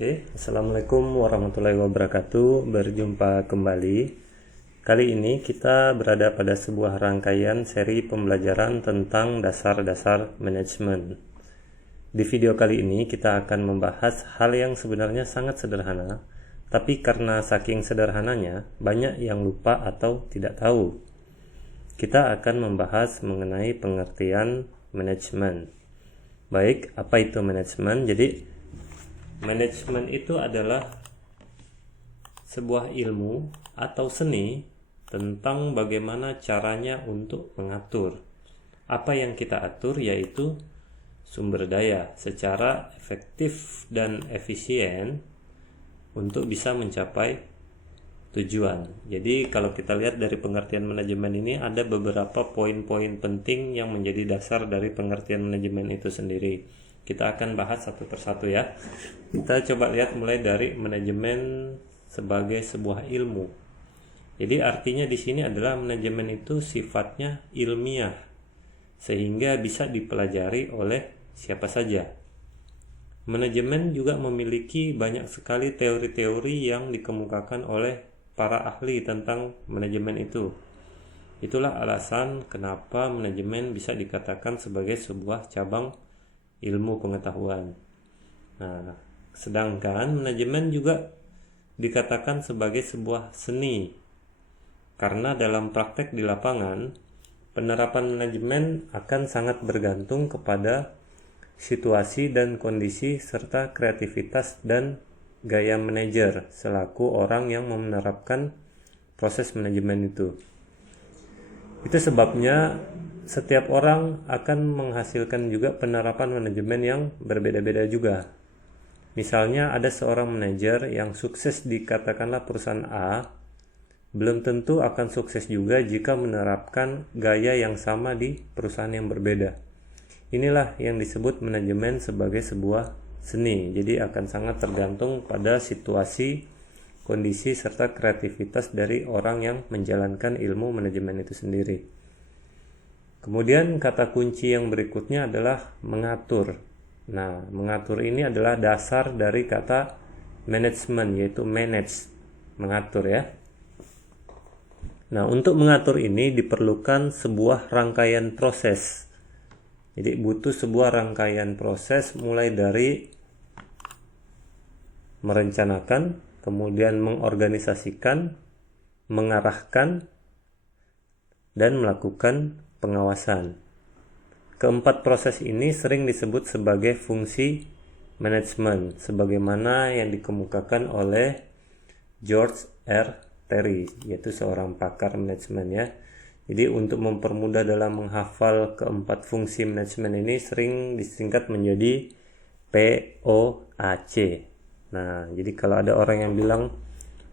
Assalamualaikum warahmatullahi wabarakatuh. Berjumpa kembali. Kali ini kita berada pada sebuah rangkaian seri pembelajaran tentang dasar-dasar manajemen. Di video kali ini kita akan membahas hal yang sebenarnya sangat sederhana, tapi karena saking sederhananya banyak yang lupa atau tidak tahu. Kita akan membahas mengenai pengertian manajemen. Baik, apa itu manajemen? Jadi manajemen itu adalah sebuah ilmu atau seni tentang bagaimana caranya untuk mengatur. Apa yang kita atur yaitu sumber daya secara efektif dan efisien untuk bisa mencapai tujuan. Jadi kalau kita lihat dari pengertian manajemen ini ada beberapa poin-poin penting yang menjadi dasar dari pengertian manajemen itu sendiri. Kita akan bahas satu persatu ya. Kita coba lihat mulai dari manajemen sebagai sebuah ilmu. Jadi artinya di sini adalah manajemen itu sifatnya ilmiah sehingga bisa dipelajari oleh siapa saja. Manajemen juga memiliki banyak sekali teori-teori yang dikemukakan oleh para ahli tentang manajemen itu. Itulah alasan kenapa manajemen bisa dikatakan sebagai sebuah cabang ilmu pengetahuan. Nah, sedangkan manajemen juga dikatakan sebagai sebuah seni. Karena dalam praktek di lapangan, penerapan manajemen akan sangat bergantung kepada situasi dan kondisi serta kreativitas dan gaya manajer selaku orang yang menerapkan proses manajemen itu. Itu sebabnya setiap orang akan menghasilkan juga penerapan manajemen yang berbeda-beda juga. Misalnya ada seorang manajer yang sukses di katakanlah perusahaan A, belum tentu akan sukses juga jika menerapkan gaya yang sama di perusahaan yang berbeda. Inilah yang disebut manajemen sebagai sebuah seni. Jadi akan sangat tergantung pada situasi, kondisi, serta kreativitas dari orang yang menjalankan ilmu manajemen itu sendiri. Kemudian kata kunci yang berikutnya adalah mengatur. Nah, mengatur ini adalah dasar dari kata manajemen, yaitu manage, mengatur ya. Nah, untuk mengatur ini diperlukan sebuah rangkaian proses. Jadi butuh sebuah rangkaian proses mulai dari merencanakan, kemudian mengorganisasikan, mengarahkan, dan melakukan pengawasan. Keempat proses ini sering disebut sebagai fungsi manajemen, sebagaimana yang dikemukakan oleh George R. Terry, yaitu seorang pakar manajemen ya. Jadi untuk mempermudah dalam menghafal keempat fungsi manajemen ini sering disingkat menjadi POAC. Nah, jadi kalau ada orang yang bilang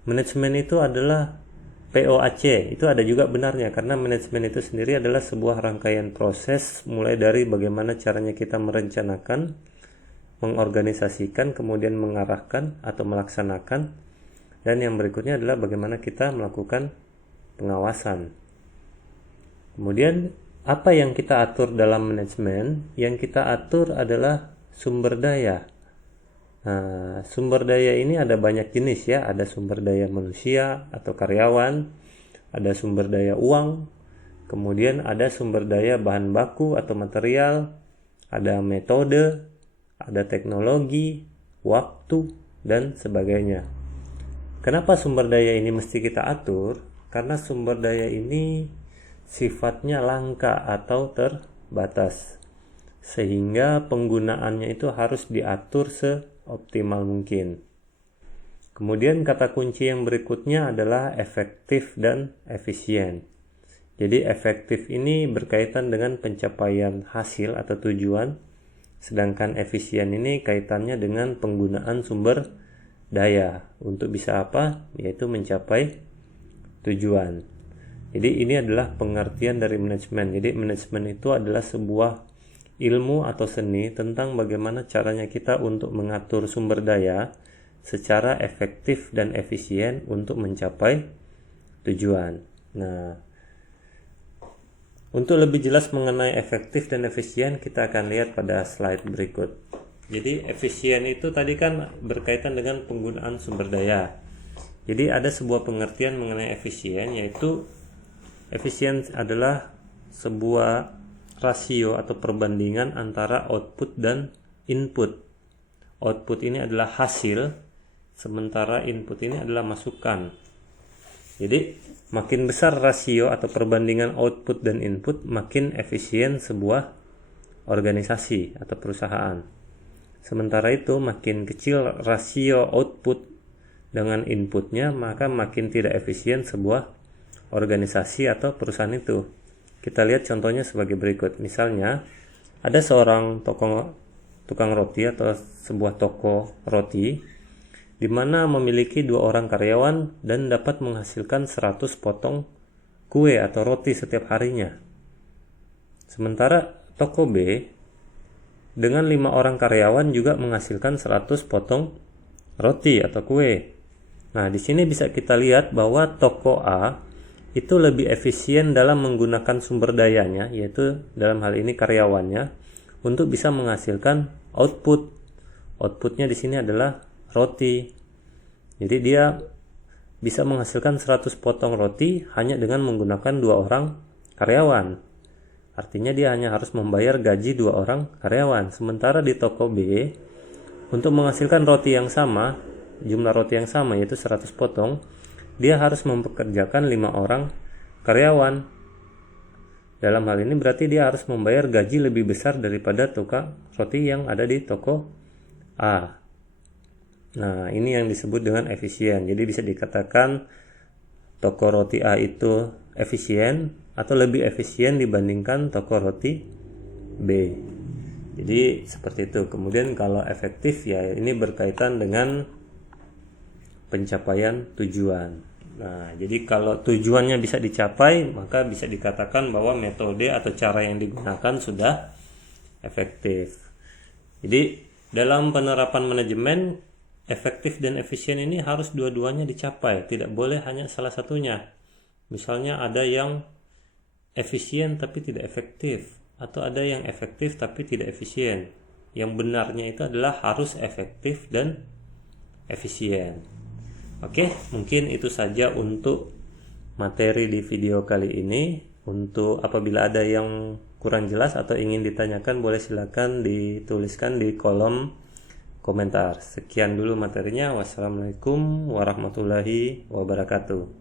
manajemen itu adalah POAC, itu ada juga benarnya karena manajemen itu sendiri adalah sebuah rangkaian proses mulai dari bagaimana caranya kita merencanakan, mengorganisasikan, kemudian mengarahkan atau melaksanakan, dan yang berikutnya adalah bagaimana kita melakukan pengawasan. Kemudian apa yang kita atur dalam manajemen? Yang kita atur adalah sumber daya. Nah, sumber daya ini ada banyak jenis ya, ada sumber daya manusia atau karyawan, ada sumber daya uang, kemudian ada sumber daya bahan baku atau material, ada metode, ada teknologi, waktu, dan sebagainya. Kenapa sumber daya ini mesti kita atur? Karena sumber daya ini sifatnya langka atau terbatas, sehingga penggunaannya itu harus diatur seoptimal mungkin. Kemudian kata kunci yang berikutnya adalah efektif dan efisien. Jadi efektif ini berkaitan dengan pencapaian hasil atau tujuan, sedangkan efisien ini kaitannya dengan penggunaan sumber daya untuk bisa apa? Yaitu mencapai tujuan. Jadi ini adalah pengertian dari manajemen. Jadi manajemen itu adalah sebuah ilmu atau seni tentang bagaimana caranya kita untuk mengatur sumber daya secara efektif dan efisien untuk mencapai tujuan. Nah, untuk lebih jelas mengenai efektif dan efisien, kita akan lihat pada slide berikut. Jadi efisien itu tadi kan berkaitan dengan penggunaan sumber daya. Jadi ada sebuah pengertian mengenai efisien, yaitu efisien adalah sebuah rasio atau perbandingan antara output dan input. Output ini adalah hasil, sementara input ini adalah masukan. Jadi makin besar rasio atau perbandingan output dan input, makin efisien sebuah organisasi atau perusahaan. Sementara itu makin kecil rasio output dengan inputnya, maka makin tidak efisien sebuah organisasi atau perusahaan itu. Kita lihat contohnya sebagai berikut. Misalnya ada seorang tukang roti atau sebuah toko roti di mana memiliki 2 orang karyawan dan dapat menghasilkan 100 potong kue atau roti setiap harinya. Sementara toko B dengan 5 orang karyawan juga menghasilkan 100 potong roti atau kue. Nah, di sini bisa kita lihat bahwa toko A itu lebih efisien dalam menggunakan sumber dayanya, yaitu dalam hal ini karyawannya, untuk bisa menghasilkan output. Outputnya di sini adalah roti. Jadi dia bisa menghasilkan 100 potong roti hanya dengan menggunakan 2 orang karyawan. Artinya dia hanya harus membayar gaji 2 orang karyawan. Sementara di toko B, untuk menghasilkan roti yang sama, jumlah roti yang sama yaitu 100 potong, dia harus mempekerjakan 5 orang karyawan. Dalam hal ini berarti dia harus membayar gaji lebih besar daripada tukang roti yang ada di toko A. Nah, ini yang disebut dengan efisien. Jadi bisa dikatakan toko roti A itu efisien atau lebih efisien dibandingkan toko roti B. Jadi seperti itu. Kemudian kalau efektif, ya ini berkaitan dengan pencapaian tujuan. Nah, jadi kalau tujuannya bisa dicapai, maka bisa dikatakan bahwa metode atau cara yang digunakan sudah efektif. Jadi dalam penerapan manajemen, efektif dan efisien ini harus dua-duanya dicapai, tidak boleh hanya salah satunya. Misalnya ada yang efisien tapi tidak efektif, atau ada yang efektif tapi tidak efisien. Yang benarnya itu adalah harus efektif dan efisien. Oke, mungkin itu saja untuk materi di video kali ini. Untuk apabila ada yang kurang jelas atau ingin ditanyakan, boleh silakan dituliskan di kolom komentar. Sekian dulu materinya. Wassalamualaikum warahmatullahi wabarakatuh.